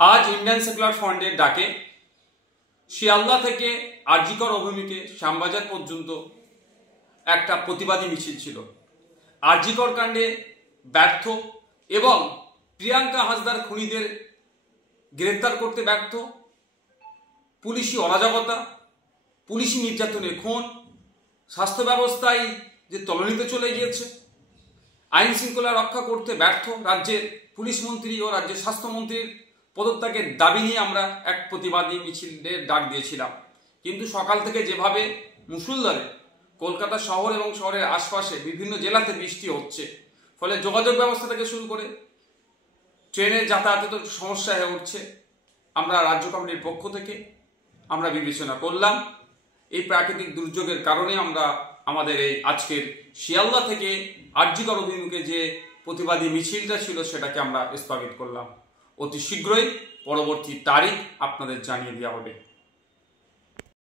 আজ Indian secular ফ্রন্টের ডাকে শিয়ালদা থেকে আরজিকর অভিমুখে শ্যামবাজার পর্যন্ত একটা প্রতিবাদী মিছিল ছিল। আরজিকর কাণ্ডে ব্যর্থ এবং প্রিয়াঙ্কা হাসদার খুনিদের গ্রেফতার করতে ব্যর্থ, পুলিশি অরাজকতা, পুলিশি নির্যাতনে খুন, স্বাস্থ্য ব্যবস্থায় যে তলানিতে চলে গিয়েছে, আইন শৃঙ্খলা রক্ষা করতে ব্যর্থ রাজ্যের পুলিশ মন্ত্রী ও রাজ্যের স্বাস্থ্যমন্ত্রীর পদত্যাগের দাবি নিয়ে আমরা এক প্রতিবাদী মিছিলের ডাক দিয়েছিলাম। কিন্তু সকাল থেকে যেভাবে মুষলধারে কলকাতা শহর এবং শহরের আশপাশে বিভিন্ন জেলাতে বৃষ্টি হচ্ছে, ফলে যোগাযোগ ব্যবস্থা থেকে শুরু করে ট্রেনের যাতায়াতে তো সমস্যা হয়ে উঠছে, আমরা রাজ্য কমিটির পক্ষ থেকে আমরা বিবেচনা করলাম এই প্রাকৃতিক দুর্যোগের কারণে আমরা আমাদের এই আজকের শিয়ালদা থেকে আরজিকর অভিমুখে যে প্রতিবাদী মিছিলটা ছিল সেটাকে আমরা স্থগিত করলাম। অতি শীঘ্রই পরবর্তী তারিখ আপনাদের জানিয়ে দেওয়া হবে।